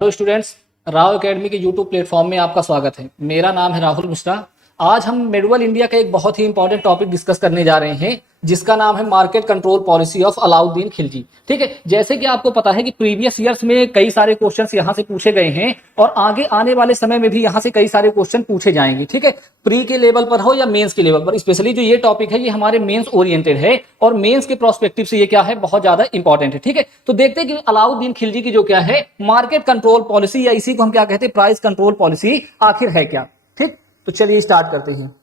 Hello students, Rao academy के YouTube platform में आपका स्वागत है। मेरा नाम है राहुल मिश्रा। आज हम मिडवल इंडिया का एक बहुत ही इंपॉर्टेंट टॉपिक डिस्कस करने जा रहे हैं, जिसका नाम है market control policy of Alauddin Khilji. ठीक है, जैसे कि आपको पता है कि प्रीवियस ईयर्स में कई सारे क्वेश्चंस यहां से पूछे गए हैं और आगे आने वाले समय में भी यहां से कई सारे क्वेश्चन पूछे जाएंगे। ठीक है, प्री के लेवल पर हो या मेंस के लेवल पर, स्पेशली जो ये टॉपिक है ये हमारे मेंस ओरिएंटेड है और मेंस के प्रोस्पेक्टिव से ये क्या है, बहुत ज्यादा इंपॉर्टेंट है। ठीक है, तो देखते हैं कि अलाउद्दीन खिलजी की जो क्या है मार्केट कंट्रोल पॉलिसी, या इसी को हम क्या कहते हैं, प्राइस कंट्रोल पॉलिसी, आखिर है क्या। ठीक, तो चलिए स्टार्ट करते हैं।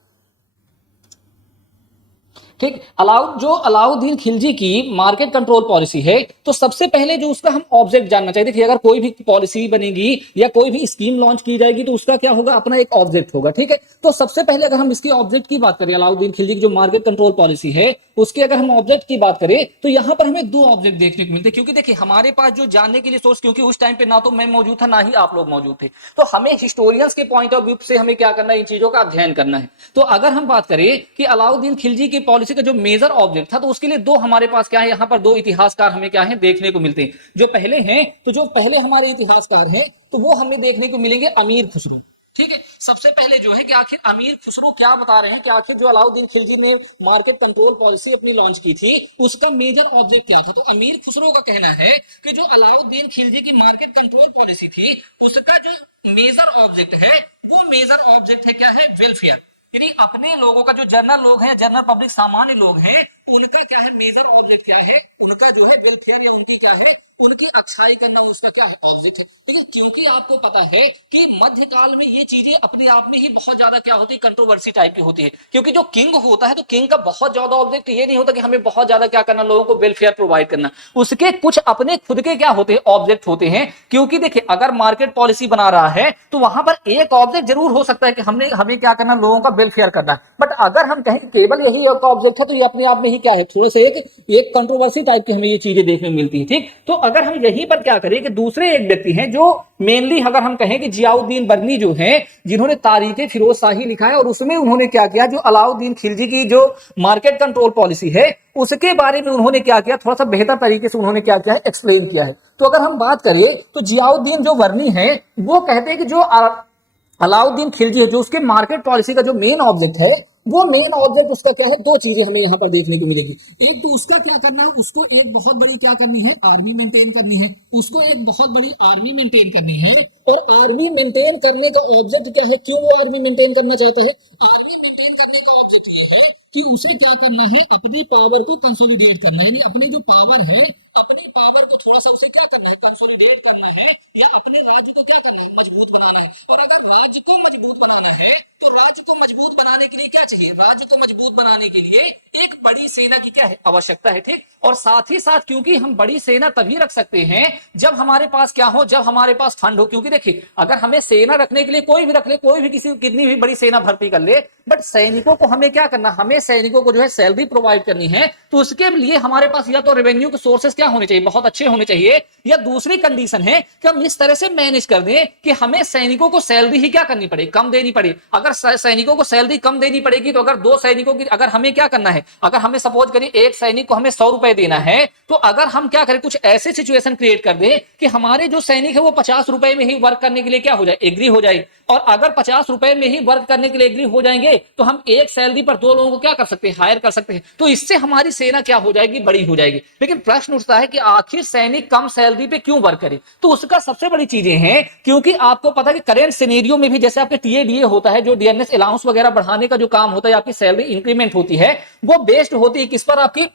ठीक, अलाउद्दीन खिलजी की मार्केट कंट्रोल पॉलिसी है, तो सबसे पहले जो उसका हम ऑब्जेक्ट जानना चाहिए। देखिए, अगर कोई भी पॉलिसी बनेगी या कोई भी स्कीम लॉन्च की जाएगी तो उसका क्या होगा, अपना एक ऑब्जेक्ट होगा। ठीक है, तो सबसे पहले अगर हम इसके ऑब्जेक्ट की बात करें, अलाउद्दीन खिलजी की जो मार्केट कंट्रोल पॉलिसी है उसके अगर हम ऑब्जेक्ट की बात करें तो यहां पर हमें दो ऑब्जेक्ट देखने को मिलते हैं। क्योंकि देखिए, हमारे पास जो जानने के लिए सोर्स, क्योंकि उस टाइम पे ना तो मैं मौजूद था ना ही आप लोग मौजूद थे, तो हमें हिस्टोरियंस के पॉइंट ऑफ व्यू से हमें क्या करना है, इन चीजों का अध्ययन करना है। तो अगर हम बात करें कि अलाउद्दीन खिलजी की पॉलिसी का जो मेजर ऑब्जेक्ट था, तो उसके लिए दो हमारे पास क्या है, यहां पर दो इतिहासकार हमें क्या है देखने को मिलते हैं। जो पहले हैं, तो जो पहले हमारे इतिहासकार हैं तो वो हमें देखने को मिलेंगे अमीर खुसरो। ठीक है, सबसे पहले जो है कि आखिर अमीर खुसरो क्या बता रहे हैं कि आखिर जो अलाउद्दीन खिलजी ने मार्केट कंट्रोल पॉलिसी अपनी लॉन्च की थी उसका मेजर ऑब्जेक्ट क्या था। तो अमीर खुसरो का कहना है कि जो अलाउद्दीन खिलजी की मार्केट कंट्रोल पॉलिसी थी उसका जो मेजर ऑब्जेक्ट है, वो मेजर ऑब्जेक्ट है क्या है, वेलफेयर। यानी अपने लोगों का, जो जनरल लोग हैं, जनरल पब्लिक, सामान्य लोग हैं, उनका क्या है मेजर ऑब्जेक्ट, क्या है उनका जो है वेलफेयर, या उनकी क्या है, उनकी अच्छाई करना, उसका क्या है ऑब्जेक्ट है। लेकिन क्योंकि आपको पता है कि मध्यकाल में ये चीजें अपने आप में ही बहुत ज्यादा क्या होती है, कंट्रोवर्सी टाइप की होती है। क्योंकि जो किंग होता है तो किंग का बहुत ज्यादा ऑब्जेक्ट ये नहीं होता कि हमें बहुत ज्यादा क्या करना, लोगों को वेलफेयर प्रोवाइड करना, उसके कुछ अपने खुद के क्या होते हैं, ऑब्जेक्ट होते हैं। क्योंकि देखिए, अगर मार्केट पॉलिसी बना रहा है तो वहां पर एक ऑब्जेक्ट जरूर हो सकता है कि हमें क्या करना, लोगों का वेलफेयर करना है। बट अगर हम कहें केवल यही एक ऑब्जेक्ट है तो ये अपने आप में ही क्या है, थोड़ा सा एक कंट्रोवर्सी टाइप की हमें ये चीजें देखने में मिलती है। ठीक, तो अगर हम यहीं पर क्या करें कि दूसरे एक व्यक्ति हैं जो मेनली, अगर हम कहें कि जियाउद्दीन बर्नी जो हैं, जिन्होंने तारीखे फिरोज शाही लिखा है और उसमें उन्होंने क्या किया, जो अलाउद्दीन खिलजी की जो मार्केट कंट्रोल पॉलिसी है उसके बारे में उन्होंने क्या किया, थोड़ा सा बेहतर तरीके से उन्होंने क्या किया है, एक्सप्लेन किया है। तो अगर हम बात करें तो जियाउद्दीन जो बर्नी है वो कहते हैं कि जो अलाउद्दीन खिलजी है, जो उसके मार्केट पॉलिसी का जो मेन ऑब्जेक्ट है, वो मेन ऑब्जेक्ट उसका क्या है, दो चीजें हमें यहां पर देखने को मिलेगी। एक तो उसका क्या करना है, उसको एक बहुत बड़ी क्या करनी है, आर्मी मेंटेन करनी है, उसको एक बहुत बड़ी आर्मी मेंटेन करनी है। और आर्मी मेंटेन करने का ऑब्जेक्ट क्या है, क्यों वो आर्मी मेंटेन करना चाहता है, आर्मी मेंटेन करने का ऑब्जेक्ट ये है कि उसे क्या करना है, अपने पावर को कंसोलिडेट करना है। यानी अपने जो पावर है, अपनी पावर को थोड़ा सा उसे क्या करना है, कंसोलिडेट करना है, या अपने राज्य को क्या करना है, मजबूत बनाना है। और अगर राज्य को मजबूत बनाना है तो राज्य को मजबूत बनाने के लिए क्या चाहिए, राज्य को मजबूत बनाने के लिए एक बड़ी सेना की क्या है, आवश्यकता है। ठीक, और साथ ही साथ क्योंकि हम बड़ी सेना तभी रख सकते हैं जब हमारे पास क्या हो, जब हमारे पास फंड हो। क्योंकि देखिए, अगर हमें सेना रखने के लिए कोई भी रख ले, कोई भी कितनी भी बड़ी सेना भर्ती कर ले, बट सैनिकों को हमें क्या करना, हमें सैनिकों को जो है सैलरी प्रोवाइड करनी है। तो उसके लिए हमारे पास या तो रेवेन्यू के सोर्सेस क्या होने चाहिए, बहुत अच्छे होने चाहिए, या दूसरी कंडीशन है कि हम इस तरह से मैनेज कर दें कि हमें सैनिकों को सैलरी ही क्या करनी पड़े, कम देनी पड़े। अगर सैनिकों को सैलरी कम देनी पड़ेगी तो अगर दो सैनिकों की, अगर हमें क्या करना है, अगर हमें सपोज करिए एक सैनिक को हमें 100 रुपए देना है, तो अगर हम क्या करें, कुछ ऐसे सिचुएशन क्रिएट कर दें कि हमारे जो सैनिक है वो 50 रुपए में ही वर्क करने के लिए क्या हो जाए, एग्री हो जाए। और अगर 50 रुपए में ही वर्क करने के लिए एग्री हो जाएंगे तो हम एक सैलरी पर दो लोगों को क्या कर सकते हैं, हायर कर सकते हैं। तो इससे हमारी सेना क्या हो जाएगी, बड़ी हो जाएगी। लेकिन प्रश्न उठता है कि आखिर सैनिक कम सैलरी पे क्यों वर्क करे। तो उसका सबसे बड़ी चीजें हैं, क्योंकि आपको पता है कि करंट सिनेरियो में भी जैसे आपके टीएडीए होता है, जो डीएनएस अलाउंस वगैरह बढ़ाने का जो काम होता है, आपकी सैलरी इंक्रीमेंट होती है, वो बेस्ड होती है किस पर, आपकी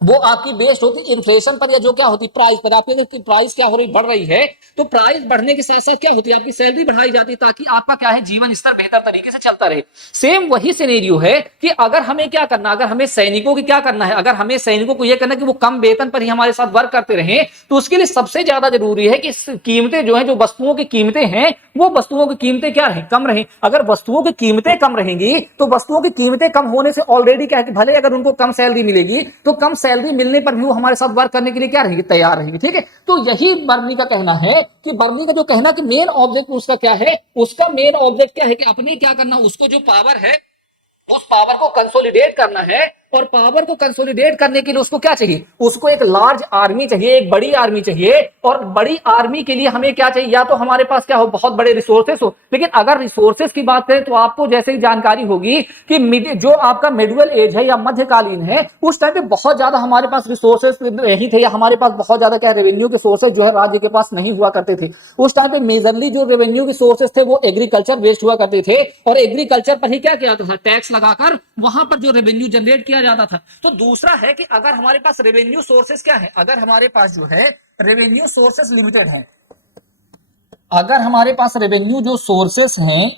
वो आपकी बेस्ड होती है इन्फ्लेशन पर, या जो क्या होती है प्राइस पर। आपकी अगर प्राइस क्या हो रही, बढ़ रही है, तो प्राइस बढ़ने के साथ साथ क्या होती है, आपकी सैलरी बढ़ाई जाती है, ताकि आपका क्या है, जीवन स्तर बेहतर तरीके से चलता रहे। सेम वही सिनेरियो है कि अगर हमें क्या करना, अगर हमें सैनिकों की क्या करना है, अगर हमें सैनिकों को यह करना कि वो कम वेतन पर ही हमारे साथ वर्क करते रहे, तो उसके लिए सबसे ज्यादा जरूरी है कि कीमतें जो है, जो वस्तुओं की कीमतें हैं, वो वस्तुओं की कीमतें क्या रहे, कम रहे। अगर वस्तुओं की कीमतें कम रहेंगी तो वस्तुओं की कीमतें कम होने से ऑलरेडी क्या है कि भले अगर उनको कम सैलरी मिलेगी तो कम सैलरी मिलने पर भी वो हमारे साथ वर्क करने के लिए क्या रहेंगे, तैयार रहेंगे। ठीक है, तो यही बर्नी का कहना है कि बर्नी का जो कहना है कि मेन ऑब्जेक्ट उसका क्या है, उसका मेन ऑब्जेक्ट क्या है कि अपने क्या करना, उसको जो पावर है उस पावर को कंसोलिडेट करना है और पावर को कंसोलिडेट करने के लिए उसको क्या चाहिए, उसको एक लार्ज आर्मी चाहिए, एक बड़ी आर्मी चाहिए। और बड़ी आर्मी के लिए हमें क्या चाहिए, या तो हमारे पास क्या हो, बहुत बड़े रिसोर्सेस हो। लेकिन अगर रिसोर्सेस की बात करें तो आपको जैसे ही जानकारी होगी कि जो आपका मिडिवल एज है या मध्यकालीन है, उस टाइम पे बहुत ज्यादा हमारे पास रिसोर्सेस नहीं थे, या हमारे पास बहुत ज्यादा क्या रेवेन्यू के सोर्सेज जो है राज्य के पास नहीं हुआ करते थे। उस टाइम पे मेजरली जो रेवेन्यू के सोर्सेज थे वो एग्रीकल्चर बेस्ड हुआ करते थे, और एग्रीकल्चर पर ही क्या किया जाता था, टैक्स लगाकर वहां पर जो रेवेन्यू जनरेट किया जाता था। तो दूसरा है कि अगर हमारे पास रेवेन्यू सोर्सेज क्या है, अगर हमारे पास जो है रेवेन्यू सोर्सेज लिमिटेड हैं, अगर हमारे पास रेवेन्यू जो सोर्सेस हैं,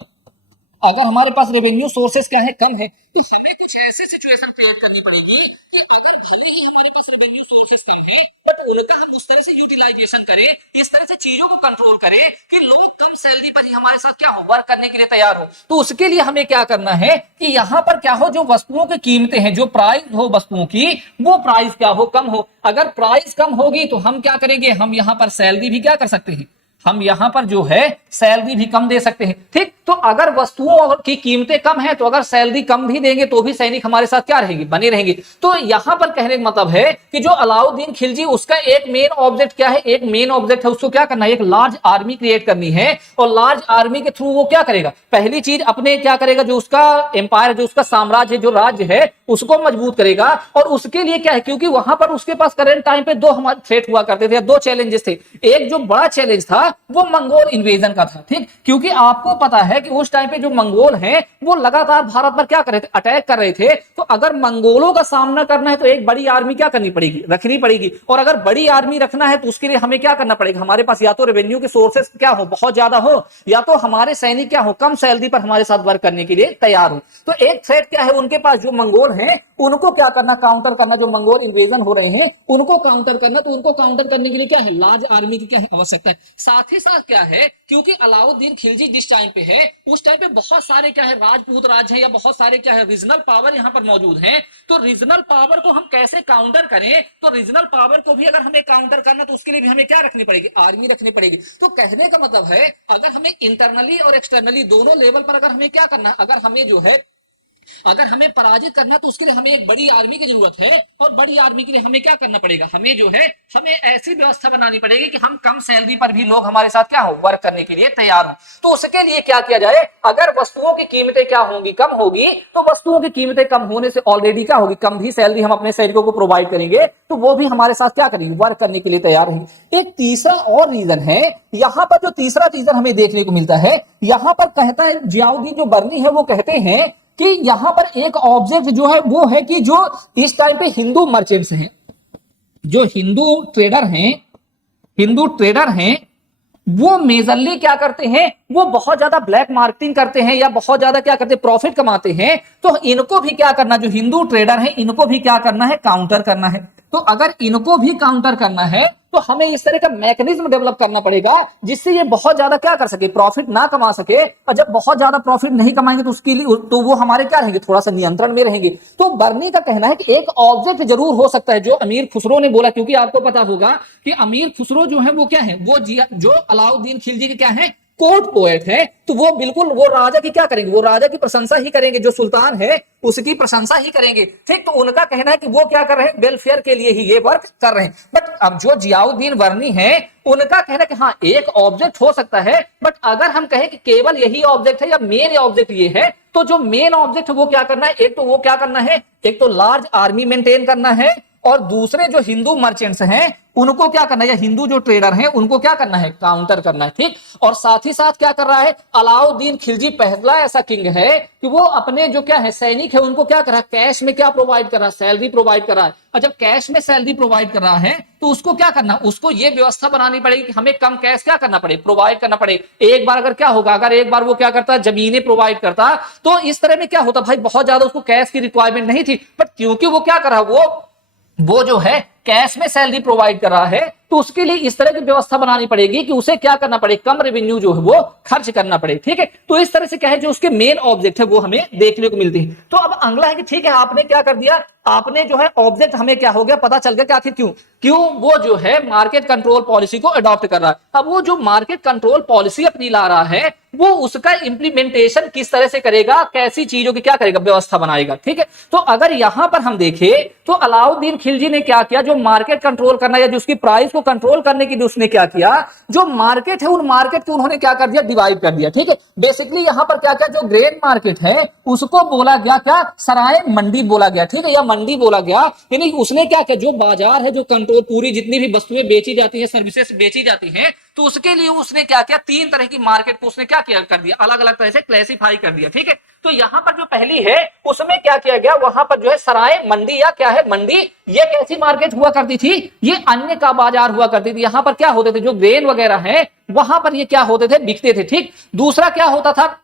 अगर हमारे पास रेवेन्यू सोर्सेस क्या है, कम है, तो हमें कुछ ऐसी सिचुएशन क्रिएट करनी पड़ेगी कि अगर भले ही हमारे पास रेवेन्यू सोर्सेस कम है, बट उनका हम उस तरह से यूटिलाइजेशन करें, इस तरह से चीजों को कंट्रोल करें कि लोग कम सैलरी पर ही हमारे साथ क्या हो, वर्क करने के लिए तैयार हो। तो उसके लिए हमें क्या करना है कि यहां पर क्या हो, जो वस्तुओं की कीमतें हैं, जो प्राइस हो वस्तुओं की, वो प्राइस क्या हो, कम हो। अगर प्राइस कम होगी तो हम क्या करेंगे, हम यहां पर सैलरी भी क्या कर सकते हैं, हम यहां पर जो है सैलरी भी कम दे सकते हैं। ठीक, तो अगर वस्तुओं की कीमतें कम है, तो अगर सैलरी कम भी देंगे तो भी सैनिक हमारे साथ क्या रहेंगे, बने रहेंगे। तो यहां पर कहने का मतलब है कि जो अलाउद्दीन खिलजी, उसका एक मेन ऑब्जेक्ट क्या है, एक मेन ऑब्जेक्ट है उसको क्या करना है, एक लार्ज आर्मी क्रिएट करनी है। और लार्ज आर्मी के थ्रू वो क्या करेगा, पहली चीज अपने क्या करेगा, जो उसका एम्पायर, जो उसका साम्राज्य, जो राज्य है, उसको मजबूत करेगा। और उसके लिए क्या है, क्योंकि वहां पर उसके पास करंट टाइम पे दो हमारे थ्रेट हुआ करते थे, दो चैलेंजेस थे। एक जो बड़ा चैलेंज था वो मंगोल इन्वेजन का था। ठीक, क्योंकि आपको पता है कि उस टाइम पे जो मंगोल हैं वो लगातार भारत पर क्या कर रहे थे, अटैक कर रहे थे। तो अगर मंगोलों का सामना करना है तो एक बड़ी आर्मी क्या करनी पड़ेगी, रखनी पड़ेगी। और अगर बड़ी आर्मी रखना है तो उसके लिए हमें क्या करना पड़ेगा, हमारे पास या तो रेवेन्यू के सोर्सेस क्या हो, बहुत ज्यादा हो, या तो हमारे सैनिक क्या हो, कम सैलरी पर हमारे साथ वर्क करने के लिए तैयार हो। तो एक थ्रेट क्या है उनके पास, जो मंगोल हैं उनको क्या करना, काउंटर करना, जो मंगोल इन्वेजन हो रहे हैं उनको काउंटर करना। तो उनको काउंटर करने के लिए क्या है, लार्ज आर्मी की क्या है, आवश्यकता है। साथ ही साथ क्या है, क्योंकि अलाउद्दीन खिलजी जिस टाइम पे है, उस टाइम पे बहुत सारे क्या है राजपूत राज्य हैं, या बहुत सारे क्या है रीजनल पावर यहां पर मौजूद हैं। तो रीजनल पावर को हम कैसे काउंटर करें, तो रीजनल पावर को भी अगर हमें काउंटर करना तो उसके लिए भी हमें क्या रखनी पड़ेगी, आर्मी रखनी पड़ेगी। तो कहने का मतलब है अगर हमें इंटरनली और एक्सटर्नली दोनों लेवल पर अगर हमें क्या करना है, अगर हमें जो है, अगर हमें पराजित करना है तो उसके लिए हमें एक बड़ी आर्मी की जरूरत है। और बड़ी आर्मी के लिए हमें क्या करना पड़ेगा, हमें जो है, हमें ऐसी व्यवस्था बनानी पड़ेगी कि हम कम सैलरी पर भी लोग हमारे साथ क्या हो, वर्क करने के लिए तैयार हो। तो उसके लिए क्या किया जाए, अगर वस्तुओं की कीमतें क्या होंगी, कम होगी, तो वस्तुओं की कीमतें कम होने से ऑलरेडी क्या होगी, कम भी सैलरी हम अपने सैनिकों को प्रोवाइड करेंगे, तो वो भी हमारे साथ क्या करेंगे, वर्क करने के लिए तैयार रहेंगे। एक तीसरा और रीजन है, यहां पर जो तीसरा रीजन हमें देखने को मिलता है, यहां पर कहता है जियाउद्दीन जो बर्नी है वो कहते हैं कि यहां पर एक ऑब्जेक्ट जो है वो है कि जो इस टाइम पे हिंदू मर्चेंट्स हैं, जो हिंदू ट्रेडर हैं, वो मेजरली क्या करते हैं, वो बहुत ज्यादा ब्लैक मार्केटिंग करते हैं, या बहुत ज्यादा क्या करते हैं, प्रॉफिट कमाते हैं। तो इनको भी क्या करना, जो हिंदू ट्रेडर हैं इनको भी क्या करना है, काउंटर करना है। तो अगर इनको भी काउंटर करना है तो हमें इस तरह का मैकेनिज्म डेवलप करना पड़ेगा जिससे ये बहुत ज्यादा क्या कर सके, प्रॉफिट ना कमा सके। और जब बहुत ज्यादा प्रॉफिट नहीं कमाएंगे तो उसके लिए तो वो हमारे क्या रहेंगे, थोड़ा सा नियंत्रण में रहेंगे। तो बर्नी का कहना है कि एक ऑब्जेक्ट जरूर हो सकता है, जो अमीर खुसरो ने बोला, क्योंकि आपको पता होगा कि अमीर खुसरो जो है वो क्या है, वो जो अलाउद्दीन खिलजी के क्या है, कोर्ट पोएट है। तो वो बिल्कुल वो राजा की क्या करेंगे, वो राजा की प्रशंसा ही करेंगे, जो सुल्तान है उसकी प्रशंसा ही करेंगे। ठीक, तो उनका कहना है कि वो क्या कर रहे हैं, वेलफेयर के लिए ही ये वर्क कर रहे हैं। बट अब जो जियाउद्दीन वर्नी है उनका कहना है कि हाँ एक ऑब्जेक्ट हो सकता है, बट अगर हम कहें कि केवल यही ऑब्जेक्ट है या मेन ऑब्जेक्ट ये है, तो जो मेन ऑब्जेक्ट है वो क्या करना है, एक तो वो क्या करना है, एक तो लार्ज आर्मी मेंटेन करना है, और दूसरे जो हिंदू मर्चेंट्स हैं उनको क्या करना है, या हिंदू जो ट्रेडर हैं उनको क्या करना है, काउंटर करना है। ठीक, और साथ ही साथ क्या कर रहा है, अलाउद्दीन खिलजी पहला ऐसा किंग है कि वो अपने जो क्या है सैनिक है उनको क्या कर रहा है, कैश में क्या प्रोवाइड कर रहा है, सैलरी प्रोवाइड कर रहा है। और जब कैश में सैलरी प्रोवाइड कर रहा है तो उसको क्या करना, उसको ये व्यवस्था बनानी पड़ेगी कि हमें कम कैश क्या करना पड़े, प्रोवाइड करना पड़े। एक बार अगर क्या होगा, अगर एक बार वो क्या करता, जमीनें प्रोवाइड करता, तो इस तरह में क्या होता, भाई बहुत ज्यादा उसको कैश की रिक्वायरमेंट नहीं थी, बट क्योंकि वो क्या कर रहा है, वो जो है कैश में सैलरी प्रोवाइड कर रहा है तो उसके लिए इस तरह की व्यवस्था बनानी पड़ेगी कि उसे क्या करना पड़े, कम रेवेन्यू जो है वो खर्च करना पड़े। ठीक है, तो इस तरह से क्या है जो उसके मेन ऑब्जेक्ट है वो हमें देखने को मिलती है। तो अब अगला है कि ठीक है आपने क्या कर दिया, आपने जो है ऑब्जेक्ट हमें क्या हो गया पता चल गया कि आखिर क्यों वो जो है मार्केट कंट्रोल पॉलिसी को अडॉप्ट कर रहा है। अब वो जो मार्केट कंट्रोल पॉलिसी अपनी ला रहा है वो उसका इंप्लीमेंटेशन किस तरह से करेगा, कैसी चीजों की क्या करेगा, व्यवस्था बनाएगा। ठीक है, तो अगर यहां पर हम देखें तो अलाउद्दीन खिलजी ने क्या किया, जो मार्केट कंट्रोल करना या जो उसकी प्राइस को कंट्रोल करने के लिए उसने क्या किया, जो मार्केट है उन मार्केट को उन्होंने क्या कर दिया, डिवाइड कर दिया। ठीक है, बेसिकली यहां पर क्या क्या जो ग्रेन मार्केट है उसको बोला गया क्या, सराय मंडी बोला गया। ठीक है, या मंडी बोला गया, यानी उसने क्या किया, जो बाजार है, जो कंट्रोल पूरी जितनी भी वस्तुएं बेची जाती हैं, सर्विसेज बेची जाती हैं, तो उसके लिए उसने क्या किया, तीन तरह की मार्केट को उसने क्या किया, कर दिया, अलग अलग तरह से क्लासिफाई कर दिया। ठीक है, तो यहां पर जो पहली है उसमें क्या किया गया, वहां पर जो है सराय मंडी या क्या है मंडी, ये कैसी मार्केट हुआ करती थी, ये अन्य का बाजार हुआ करती थी। यहां पर क्या होते थे, जो ग्रेन वगैरह है वहां पर ये क्या होते थे, बिकते थे। ठीक, दूसरा क्या होता था,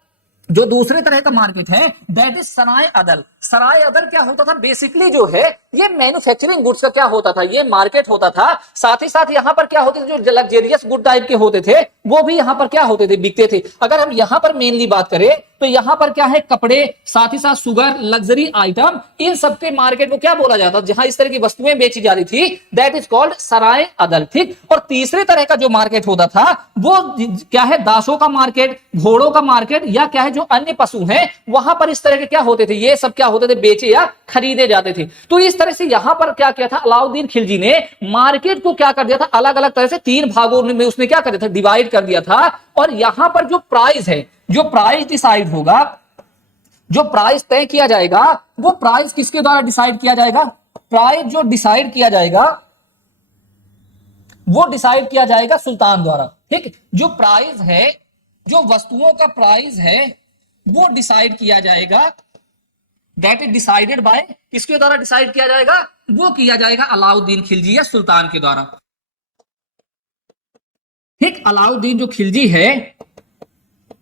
जो दूसरे तरह का मार्केट है दैट इज सराय अदल। सराय अदल क्या होता था, बेसिकली जो है ये मैन्युफैक्चरिंग गुड्स का क्या होता था, ये मार्केट होता था। साथ ही साथ यहां पर क्या होते थे, जो लग्जरियस गुड टाइप के होते थे वो भी यहां पर क्या होते थे, बिकते थे। अगर हम यहां पर मेनली बात करें तो यहां पर क्या है, कपड़े, साथ ही साथ शुगर, लग्जरी आइटम, इन सबके मार्केट को क्या बोला जाता, जहां इस तरह की वस्तुएं बेची जा रही थी, दैट इज कॉल्ड सराय अदल। ठीक, और तीसरे तरह का जो मार्केट होता था वो क्या है, दासों का मार्केट, घोड़ों का मार्केट, या क्या है जो अन्य पशु हैं वहां पर इस तरह के क्या होते थे, ये सब क्या होते थे, बेचे या खरीदे जाते थे। तो इस तरह से यहां पर क्या किया था, अलाउद्दीन खिलजी ने मार्केट को क्या कर दिया था, अलग अलग तरह से तीन भागों में उसने क्या कर दिया था, डिवाइड कर दिया था। और यहां पर जो प्राइस है, जो प्राइस डिसाइड होगा, जो प्राइस तय किया जाएगा, वो प्राइस किसके द्वारा डिसाइड किया जाएगा, प्राइस जो डिसाइड किया जाएगा वो डिसाइड किया जाएगा सुल्तान द्वारा। ठीक, जो प्राइस है, जो वस्तुओं का प्राइस है वो डिसाइड किया जाएगा, दैट इज डिसाइडेड बाय, किसके द्वारा डिसाइड किया जाएगा, वो किया जाएगा अलाउद्दीन खिलजी या सुल्तान के द्वारा। ठीक, अलाउद्दीन जो खिलजी है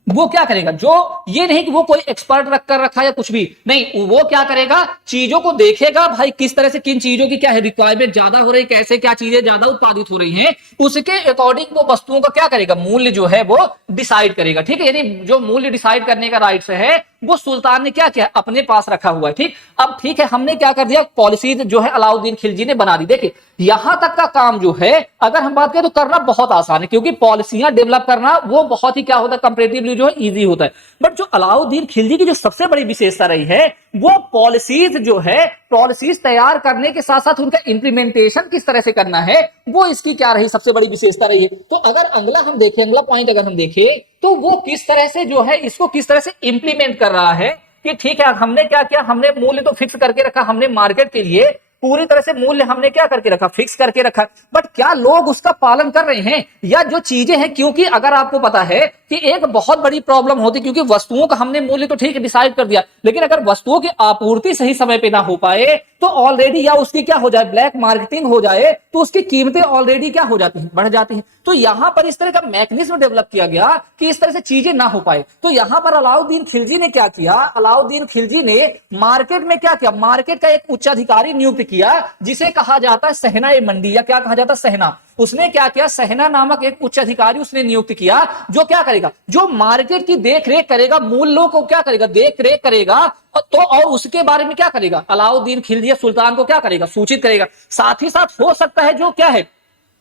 वो क्या करेगा, जो ये नहीं कि वो कोई एक्सपर्ट रख कर रखा या कुछ भी नहीं, वो क्या करेगा, चीजों को देखेगा, भाई किस तरह से किन चीजों की क्या है रिक्वायरमेंट ज्यादा हो रही, कैसे क्या चीजें ज्यादा उत्पादित हो रही हैं, उसके अकॉर्डिंग वो वस्तुओं का क्या करेगा, मूल्य जो है वो डिसाइड करेगा। ठीक है, यानी जो मूल्य डिसाइड करने का राइट्स है वो सुल्तान ने क्या किया, अपने पास रखा हुआ है। ठीक, अब ठीक है, हमने क्या कर दिया, पॉलिसी जो है अलाउद्दीन खिलजी ने बना दी। देखिए यहां तक का काम जो है अगर हम बात करें तो करना बहुत आसान है, क्योंकि पॉलिसियां डेवलप करना वो बहुत ही क्या होता है, कंपैरेटिवली जो है इजी होता है। बट जो अलाउद्दीन खिलजी की जो सबसे बड़ी विशेषता रही है वो पॉलिसीज जो है, पॉलिसीज तैयार करने के साथ साथ उनका इंप्लीमेंटेशन किस तरह से करना है, वो इसकी क्या रही, सबसे बड़ी विशेषता रही है। तो अगर अगला हम देखें, अगला पॉइंट अगर हम देखें तो वो किस तरह से जो है इसको किस तरह से इंप्लीमेंट कर रहा है, कि ठीक है हमने क्या किया, हमने मूल्य तो फिक्स करके रखा, हमने मार्केट के लिए पूरी तरह से मूल्य हमने क्या करके रखा, फिक्स करके रखा, बट क्या लोग उसका पालन कर रहे हैं, या जो चीजें हैं, क्योंकि अगर आपको पता है कि एक बहुत बड़ी प्रॉब्लम होती, क्योंकि वस्तुओं का हमने मूल्य तो ठीक है डिसाइड कर दिया, लेकिन अगर वस्तुओं की आपूर्ति सही समय पे ना हो पाए तो ऑलरेडी या उसकी क्या हो जाए, ब्लैक मार्केटिंग हो जाए, तो उसकी कीमतें ऑलरेडी क्या हो जाती हैं, बढ़ जाती हैं। तो यहां पर इस तरह का मैकेनिज्म डेवलप किया गया कि इस तरह से चीजें ना हो पाए। तो यहां पर अलाउद्दीन खिलजी ने क्या किया, अलाउद्दीन खिलजी ने मार्केट में क्या किया, मार्केट का एक उच्चाधिकारी नियुक्त किया जिसे कहा जाता है सहना ए मंडी, या क्या कहा जाता है, सहना। उसने क्या किया, सहना नामक एक उच्च अधिकारी उसने नियुक्त किया जो क्या करेगा, जो मार्केट की देखरेख करेगा, मूल्यों को क्या करेगा, देखरेख करेगा, तो और उसके बारे में क्या करेगा, अलाउद्दीन खिलजी सुल्तान को क्या करेगा, सूचित करेगा। साथ ही साथ हो सकता है जो क्या है,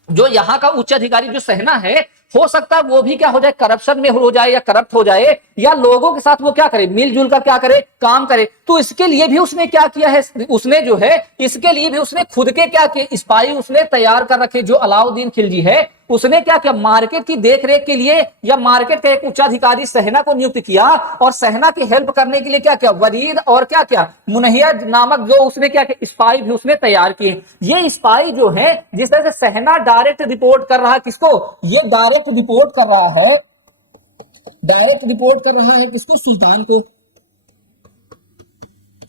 जो यहाँ का उच्च अधिकारी जो सहना है, हो सकता है वो भी क्या हो जाए, करप्शन में हो जाए या करप्ट हो जाए, या लोगों के साथ वो क्या करे, मिलजुल कर क्या करे, काम करे। तो इसके लिए भी उसने क्या किया है, उसने जो है इसके लिए भी उसने खुद के क्या किए, स्पाई उसने तैयार कर रखे। जो अलाउद्दीन खिलजी है उसने क्या किया, मार्केट की देखरेख के लिए या मार्केट का एक उच्चाधिकारी सहना को नियुक्त किया, और सहना की हेल्प करने के लिए क्या किया, वरीद और क्या किया, मुनहिया नामक जो उसने क्या किया, स्पाई भी उसने तैयार किए। ये स्पाई जो है, जिस तरह से सहना डायरेक्ट रिपोर्ट कर रहा है किसको, ये डायरेक्ट रिपोर्ट कर रहा है, डायरेक्ट रिपोर्ट कर रहा है किसको, सुल्तान को,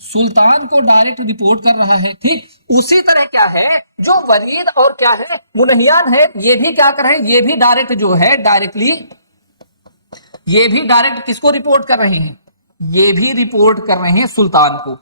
सुल्तान को डायरेक्ट रिपोर्ट कर रहा है। ठीक, उसी तरह क्या है, जो वरीद और क्या है, मुनहियान है, ये भी क्या कर रहे हैं, ये भी डायरेक्ट जो है, डायरेक्टली ये भी डायरेक्ट किसको रिपोर्ट कर रहे हैं, ये भी रिपोर्ट कर रहे हैं सुल्तान को।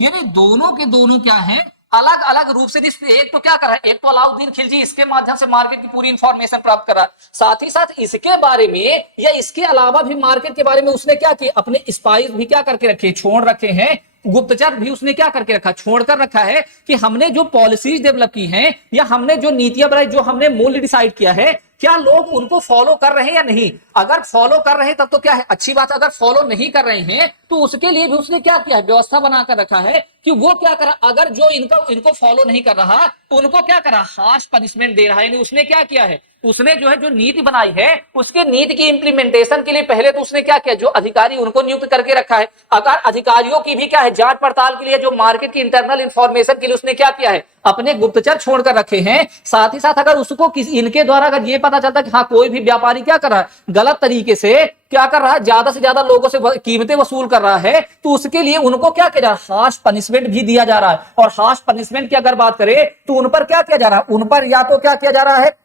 यानी दोनों के दोनों क्या है, अलग अलग रूप से एक तो क्या कर रहा है, एक तो अलाउद्दीन खिलजी इसके माध्यम से मार्केट की पूरी इंफॉर्मेशन प्राप्त कर रहा है, साथ ही साथ इसके बारे में या इसके अलावा भी मार्केट के बारे में उसने क्या किया, अपने स्पाइस भी क्या करके रखे, छोड़ रखे हैं, गुप्तचर भी उसने क्या करके रखा, छोड़कर रखा है कि हमने जो पॉलिसीज डेवलप की हैं या हमने जो नीतियां बनाई, जो हमने मूल्य डिसाइड किया है, क्या लोग उनको फॉलो कर रहे हैं या नहीं। अगर फॉलो कर रहे हैं तब तो क्या है, अच्छी बात। अगर फॉलो नहीं कर रहे हैं तो उसके लिए भी उसने क्या किया है, व्यवस्था बनाकर रखा है कि वो क्या करा, अगर जो इनको फॉलो नहीं कर रहा उनको क्या करा, हार्श पनिशमेंट दे रहा है। यानी उसने क्या किया है, उसने जो है जो नीति बनाई है उसकी नीति की इंप्लीमेंटेशन के लिए पहले तो उसने क्या किया, जो अधिकारी उनको नियुक्त करके रखा है। अगर अधिकारियों की भी क्या है, जांच पड़ताल के लिए, जो मार्केट की इंटरनल इंफॉर्मेशन के लिए उसने क्या किया है, अपने गुप्तचर छोड़कर रखे हैं। साथ ही साथ अगर उसको इनके द्वारा अगर ये पता चलता है कि हाँ कोई भी व्यापारी क्या कर रहा है, गलत तरीके से क्या कर रहा है, ज्यादा से ज्यादा लोगों से कीमतें वसूल कर रहा है, तो उसके लिए उनको क्या किया जा रहा है, हार्श पनिशमेंट भी दिया जा रहा है। और हार्श पनिशमेंट की अगर बात करें तो उन पर क्या किया जा रहा है, उन पर या तो क्या किया जा रहा है,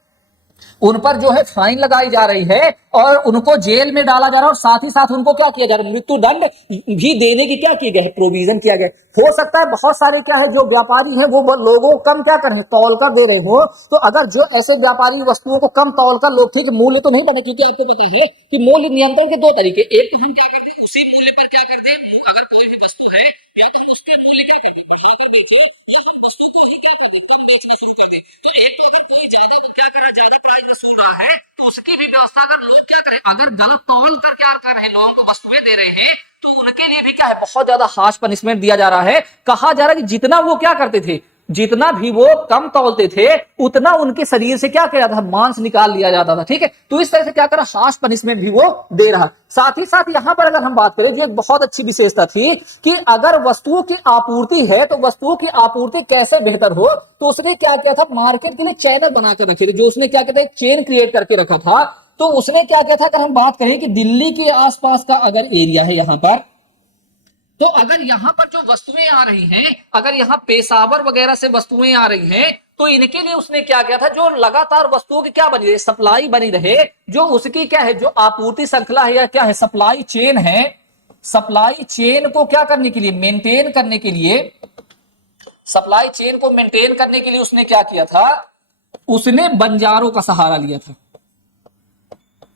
उन पर जो है फाइन लगाई जा रही है और उनको जेल में डाला जा रहा है, और साथ ही साथ उनको क्या किया जा रहा है, मृत्यु दंड भी देने की क्या किया गया है, प्रोविजन किया गया। हो सकता है बहुत सारे क्या है जो व्यापारी हैं वो लोगों को कम क्या कर रहे हैं, तौल कर दे रहे हो, तो अगर जो ऐसे व्यापारी वस्तुओं को कम तौल कर लोग, ठीक है मूल्य तो नहीं बढ़े, क्योंकि आपको पता है कि मूल्य नियंत्रण के दो तरीके, एक तो हम क्या कर दें उसी मूल्य पर क्या कर दें, अगर कोई भी वस्तु है या तो हम उसके मूल्य क्या कर दें बढ़ाकर बेचे, या हम वस्तु को ही क्या कर दें कम बेचना शुरू कर दें। तो एक तो अगर कोई ज्यादा क्या कर रहा है, ज्यादा प्राइस वसूल रहा है, तो उसकी भी व्यवस्था अगर लोग क्या करें, अगर गलत तौल कर क्या कर रहे हैं, लोगों को वस्तुएं दे रहे हैं, तो उनके लिए भी क्या है, बहुत ज्यादा हार्श पनिशमेंट दिया जा रहा है। कहा जा रहा है कि जितना वो क्या करते थे, जितना भी वो कम तौलते थे उतना उनके शरीर से क्या किया जाता था, मांस निकाल लिया जाता था। ठीक है, तो इस तरह से क्या करा, हार्श पनिशमेंट भी वो दे रहा। साथ ही साथ यहां पर अगर हम बात करें, जो एक बहुत अच्छी विशेषता थी कि अगर वस्तुओं की आपूर्ति है तो वस्तुओं की आपूर्ति कैसे बेहतर हो, तो उसने क्या किया था, मार्केट के लिए चैनल बनाकर रखे थे, जो उसने क्या किया था, एक चेन क्रिएट करके रखा था। तो उसने क्या किया था, अगर हम बात करें कि दिल्ली के आसपास का अगर एरिया है यहां पर, तो अगर यहां पर जो वस्तुएं आ रही हैं, अगर यहां पेशावर वगैरह से वस्तुएं आ रही हैं, तो इनके लिए उसने क्या किया था, जो लगातार वस्तुओं की क्या बनी रहे, सप्लाई बनी रहे, जो उसकी क्या है, जो आपूर्ति श्रृंखला है या क्या है, सप्लाई चेन है, सप्लाई चेन को क्या करने के लिए, मेंटेन करने के लिए, सप्लाई चेन को मेंटेन करने के लिए उसने क्या किया था, उसने बंजारों का सहारा लिया था।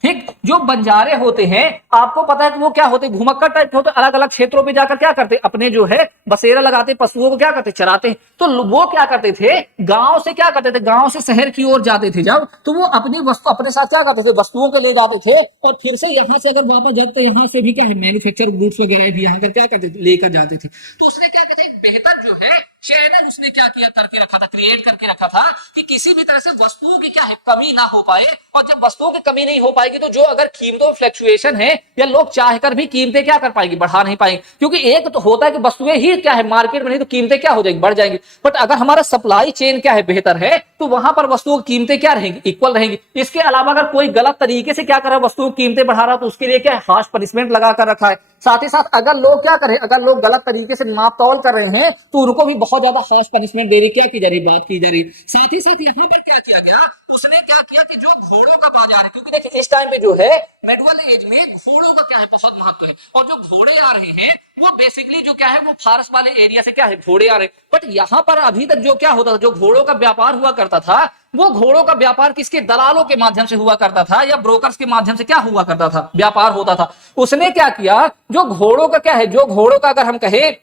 ठीक, जो बंजारे होते हैं आपको पता है कि वो क्या होते हैं, घुमक्कड़ टाइप के होते, अलग अलग क्षेत्रों पे जाकर क्या करते, अपने जो है बसेरा लगाते, पशुओं को क्या करते, चराते। तो वो क्या करते थे, गांव से क्या करते थे, गांव से शहर की ओर जाते थे जब, तो वो अपनी वस्तु अपने साथ क्या करते थे, वस्तुओं के ले जाते थे, और फिर से यहां से अगर वापस जाते, यहां से भी क्या है, मैन्युफैक्चर गुड्स वगैरह भी यहां क्या करते थे, लेकर जाते थे। तो उसने क्या कहता है, एक बेहतर जो है चैनल उसने क्या किया, करके रखा था, क्रिएट करके रखा था, कि किसी भी तरह से वस्तुओं की क्या है, कमी ना हो पाए। और जब वस्तुओं की कमी नहीं हो पाएगी तो जो अगर कीमतों में फ्लक्चुएशन है, या लोग चाहकर भी कीमतें क्या कर पाएंगे, बढ़ा नहीं पाएंगे, क्योंकि एक तो होता है कि वस्तुएं ही क्या है मार्केट में नहीं तो कीमतें क्या हो जाएंगी, बढ़ जाएंगी। बट अगर हमारा सप्लाई चेन क्या है, बेहतर है, तो वहां पर वस्तुओं की कीमतें क्या रहेंगी, इक्वल रहेंगी। इसके अलावा अगर कोई गलत तरीके से क्या कर रहा है, वस्तुओं की कीमतें बढ़ा रहा है, तो उसके लिए क्या है, हार्श पनिशमेंट लगा कर रखा है। साथ ही साथ अगर लोग क्या करें, अगर लोग गलत तरीके से माप तौल कर रहे हैं, तो उनको भी बहुत ज्यादा हार्श पनिशमेंट दे रही, क्या की जा रही, बात की जा रही। साथ ही साथ यहां पर क्या किया गया, उसने क्या किया कि जो घोड़ों का बाजार है, क्योंकि देखिए इस टाइम पे जो है मिडवल एज में घोड़ों का क्या है, बहुत महत्व है। और जो घोड़े आ रहे हैं वो बेसिकली जो क्या है, वो फारस वाले एरिया से क्या है, घोड़े आ रहे हैं। बट यहां पर अभी तक जो क्या होता था, जो घोड़ों का व्यापार हुआ करता था, वो घोड़ों का व्यापार किसके, दलालों के माध्यम से हुआ करता था, या ब्रोकर्स के माध्यम से क्या हुआ करता था, व्यापार होता था। उसने क्या किया, जो घोड़ों का क्या है, जो घोड़ों का अगर हम कहें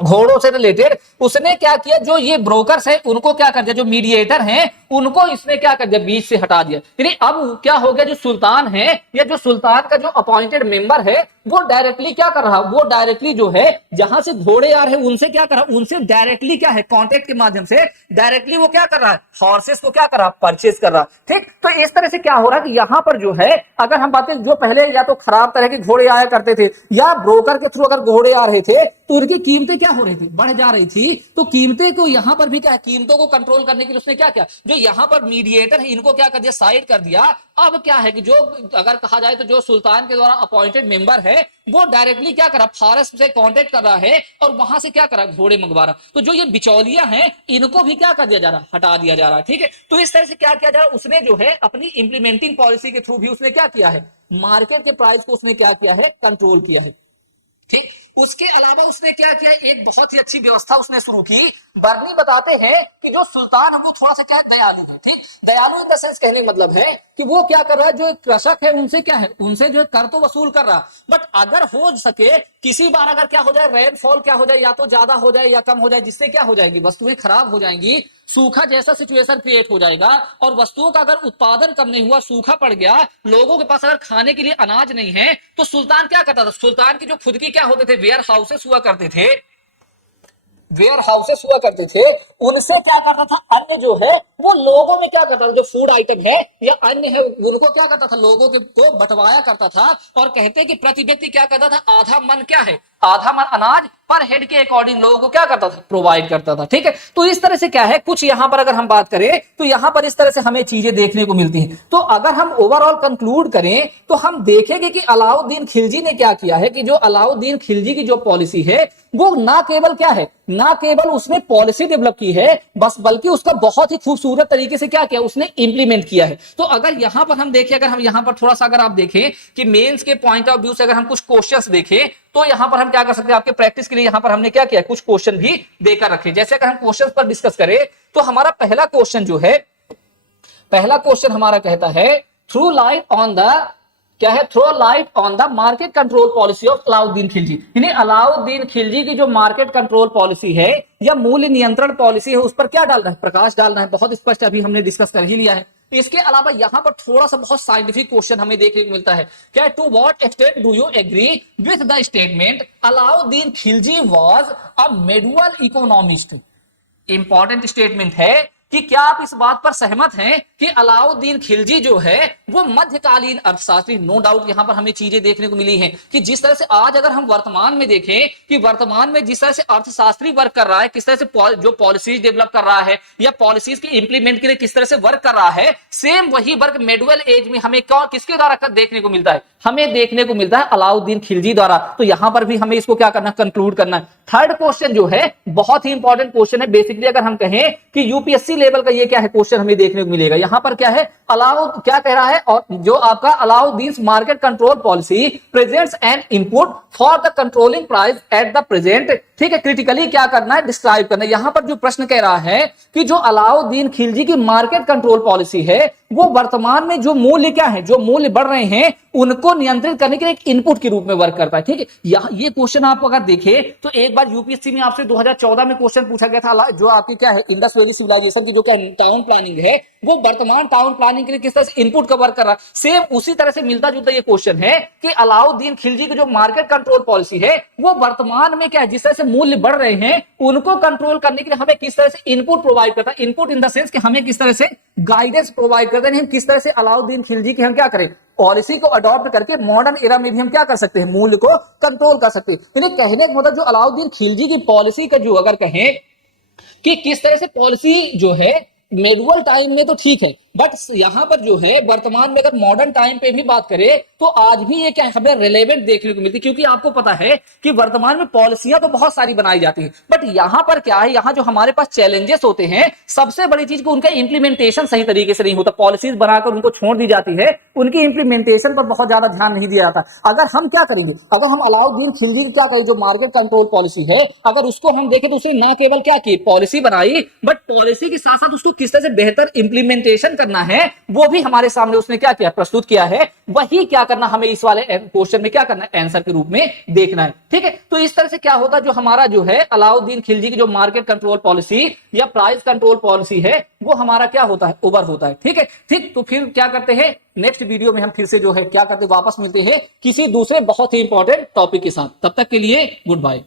घोड़ों से रिलेटेड, उसने क्या किया, जो ये ब्रोकर्स है उनको क्या कर दिया, जो मीडिएटर हैं उनको इसने क्या कर दिया, बीच से हटा दिया। यानी अब क्या हो गया, जो सुल्तान है या जो सुल्तान का जो अपॉइंटेड मेंबर है, वो डायरेक्टली क्या कर रहा, वो डायरेक्टली जो है जहां से घोड़े आ रहे हैं उनसे क्या कर रहा, उनसे डायरेक्टली क्या है, कॉन्टेक्ट के माध्यम से डायरेक्टली वो क्या कर रहा है, हॉर्सेस को क्या कर रहा, परचेज कर रहा। ठीक, तो इस तरह से क्या हो रहा है कि यहां पर जो है, अगर हम बात करें, जो पहले या तो खराब तरह के घोड़े आया करते थे, या ब्रोकर के थ्रू अगर घोड़े आ रहे थे, तो उनकी कीमतें क्या हो रही थी, बढ़ जा रही थी। तो कीमतें को यहां पर भी क्या है, कीमतों को कंट्रोल करने के लिए उसने क्या किया, जो यहां पर मीडिएटर है इनको क्या कर दिया, साइड कर दिया। अब क्या है कि जो अगर कहा जाए तो जो सुल्तान के द्वारा अपॉइंटेड मेंबर है, वो डायरेक्टली क्या करा, फारस से कांटेक्ट कर रहा है और वहां से क्या करा, घोड़े मंगवा रहा। तो जो ये बिचौलिया हैं इनको भी क्या कर दिया जा रहा, हटा दिया जा रहा है। ठीक है, तो इस तरह से क्या किया जा रहा है, उसने जो है अपनी इंप्लीमेंटिंग पॉलिसी के थ्रू भी उसने क्या किया है, मार्केट के प्राइस को उसने क्या किया है, कंट्रोल किया है। ठीक, उसके अलावा उसने क्या किया, एक बहुत ही अच्छी व्यवस्था उसने शुरू की। बर्नी बताते हैं कि जो सुल्तान है वो थोड़ा सा क्या है, दयालु है। ठीक, दयालु इन द सेंस कहने का मतलब है कि वो क्या कर रहा है, जो कृषक है उनसे क्या है, उनसे जो है कर तो वसूल कर रहा, बट अगर हो सके किसी बार अगर क्या हो जाए, रेनफॉल क्या हो जाए, या तो ज्यादा हो जाए या कम हो जाए, जिससे क्या हो जाएगी, वस्तुएं खराब हो जाएंगी, सूखा जैसा सिचुएशन क्रिएट हो जाएगा, और वस्तुओं का अगर उत्पादन कम नहीं हुआ, सूखा पड़ गया, लोगों के पास अगर खाने के लिए अनाज नहीं है, तो सुल्तान क्या करता था, सुल्तान की जो खुद की क्या होते थे, वेयर हाउसेस हुआ करते थे, वेयर हाउसेस हुआ करते थे, उनसे क्या करता था, अन्य जो है वो लोगों में क्या करता था, जो फूड आइटम है या अन्य है, उनको क्या करता था, लोगों के को बंटवाया करता था, और कहते हैं कि प्रति व्यक्ति क्या करता था, आधा मन क्या है, आधा मन अनाज पर हेड के अकॉर्डिंग लोगों को क्या करता था, प्रोवाइड करता था। ठीक है, तो इस तरह से क्या है, कुछ यहां पर अगर हम बात करें तो यहां पर इस तरह से हमें चीजें देखने को मिलती हैं। तो अगर हम ओवरऑल कंक्लूड करें तो हम देखेंगे कि अलाउद्दीन खिलजी ने क्या किया है, कि जो अलाउद्दीन खिलजी की जो पॉलिसी है वो ना केवल क्या है, ना केवल उसने पॉलिसी डेवलप की है, बस बल्कि उसका बहुत ही खूबसूरत तरीके से क्या किया, उसने इंप्लीमेंट किया है। तो अगर यहां पर हम देखें, अगर हम यहां पर थोड़ा सा अगर आप देखें कि मेंस के पॉइंट ऑफ व्यू से अगर हम कुछ क्वेश्चंस देखें, तो यहां पर हम क्या कर सकते हैं, आपके प्रैक्टिस के लिए यहां पर हमने क्या किया, कुछ क्वेश्चन भी देकर रखे। जैसे अगर हम क्वेश्चन पर डिस्कस करें तो हमारा पहला क्वेश्चन जो है, पहला क्वेश्चन हमारा कहता है, थ्रू लाइट ऑन द क्या है, throw light on the market control policy of Alauddin Khilji. यानी अलाउद्दीन खिलजी की जो मार्केट कंट्रोल पॉलिसी है या मूल्य नियंत्रण पॉलिसी है, उस पर क्या डालना है, प्रकाश डालना है। बहुत स्पष्ट अभी हमने डिस्कस कर ही लिया है। इसके अलावा यहां पर थोड़ा सा बहुत साइंटिफिक क्वेश्चन हमें देखने को मिलता है, क्या, to what extent do you agree with the statement Alauddin Khilji was a medieval economist. Important statement है कि क्या आप इस बात पर सहमत हैं कि अलाउद्दीन खिलजी जो है वो मध्यकालीन अर्थशास्त्री। नो डाउट यहां पर हमें चीजें देखने को मिली हैं कि जिस तरह से आज अगर हम वर्तमान में देखें कि वर्तमान में जिस तरह से अर्थशास्त्री वर्क कर रहा है, किस तरह से जो पॉलिसीज डेवलप कर रहा है या पॉलिसीज की इंप्लीमेंट के लिए किस तरह से वर्क कर रहा है, सेम वही वर्क मेडुअल एज में हमें किसके द्वारा देखने को मिलता है, हमें देखने को मिलता है अलाउद्दीन खिलजी द्वारा। तो यहां पर भी हमें इसको क्या करना, कंक्लूड करना है। थर्ड क्वेश्चन जो है बहुत ही इंपॉर्टेंट क्वेश्चन है। बेसिकली अगर हम कहें कि यूपीएससी लेवल का ये क्या है क्वेश्चन हमें देखने को मिलेगा। यहां पर क्या है, क्या कह रहा है, और जो आपका Alauddin market control policy presents N input for the controlling price at the present. ठीक है, क्रिटिकली क्या करना है, डिस्क्राइब करना है। यहां पर जो प्रश्न कह रहा है कि जो अलाउद्दीन खिलजी की मार्केट कंट्रोल पॉलिसी है वो वर्तमान में जो मूल्य क्या है, जो मूल्य बढ़ रहे हैं उनको नियंत्रित करने के लिए एक इनपुट के रूप में वर्क करता है। ठीक है, ये क्वेश्चन आप अगर देखें तो एक बार यूपीएससी में आपसे 2014 में क्वेश्चन पूछा गया था, जो आपकी क्या है, इंडस वैली सिविलाइजेशन की जो क्या टाउन प्लानिंग है वो वर्तमान टाउन प्लानिंग के लिए किस तरह से इनपुट का वर्क कर रहा है। सेम उसी तरह से मिलता जुलता ये क्वेश्चन है कि अलाउद्दीन खिलजी की जो मार्केट कंट्रोल पॉलिसी है वो वर्तमान में क्या है, जिस तरह से मूल्य बढ़ रहे हैं उनको कंट्रोल करने के लिए हमें किस तरह से इनपुट प्रोवाइड करता है। इनपुट इन द सेंस कि हमें किस तरह से गाइडेंस प्रोवाइड करते हैं, हम किस तरह से अलाउद्दीन खिलजी की हम क्या करें, पॉलिसी को अडॉप्ट करके मॉडर्न एरा में भी हम क्या कर सकते हैं, मूल्य को कंट्रोल कर सकते हैं। यानी कहने का मतलब जो अलाउद्दीन खिलजी की पॉलिसी का जो अगर कहें कि किस तरह से पॉलिसी जो है मेडुअल टाइम में तो ठीक है, बट यहां पर जो है वर्तमान में अगर मॉडर्न टाइम पे भी बात करें तो आज भी ये क्या है, हमें रिलेवेंट देखने को मिलती है। क्योंकि आपको पता है कि वर्तमान में पॉलिसियां तो बहुत सारी बनाई जाती हैं, बट यहां पर क्या है, यहां जो हमारे पास चैलेंजेस होते हैं, सबसे बड़ी चीज को उनका इंप्लीमेंटेशन सही तरीके से नहीं होता। पॉलिसीज बनाकर उनको छोड़ दी जाती है, उनकी इंप्लीमेंटेशन पर बहुत ज्यादा ध्यान नहीं दिया जाता। अगर हम क्या करेंगे, अगर हम अलाउद्दीन खिलजी की क्या करें, जो मार्केट कंट्रोल पॉलिसी है अगर उसको हम देखें तो उसने ना केवल क्या की पॉलिसी बनाई, बट पॉलिसी के साथ साथ उसको किस तरह से बेहतर इंप्लीमेंटेशन करना है वो भी हमारे सामने उसने क्या किया, प्रस्तुत किया है। वही क्या करना हमें इस वाले क्वेश्चन में क्या करना है, आंसर के रूप में देखना है। ठीक है, तो इस तरह से क्या होता है, जो हमारा जो है अलाउद्दीन खिलजी की जो मार्केट कंट्रोल पॉलिसी या प्राइस कंट्रोल पॉलिसी है वो हमारा क्या होता है, ओवर होता है। ठीक है, ठीक, तो फिर क्या करते हैं, नेक्स्ट वीडियो में हम फिर से जो है क्या करते हैं, वापस मिलते हैं किसी दूसरे बहुत ही इंपॉर्टेंट टॉपिक के साथ। तब तक के लिए गुड बाय।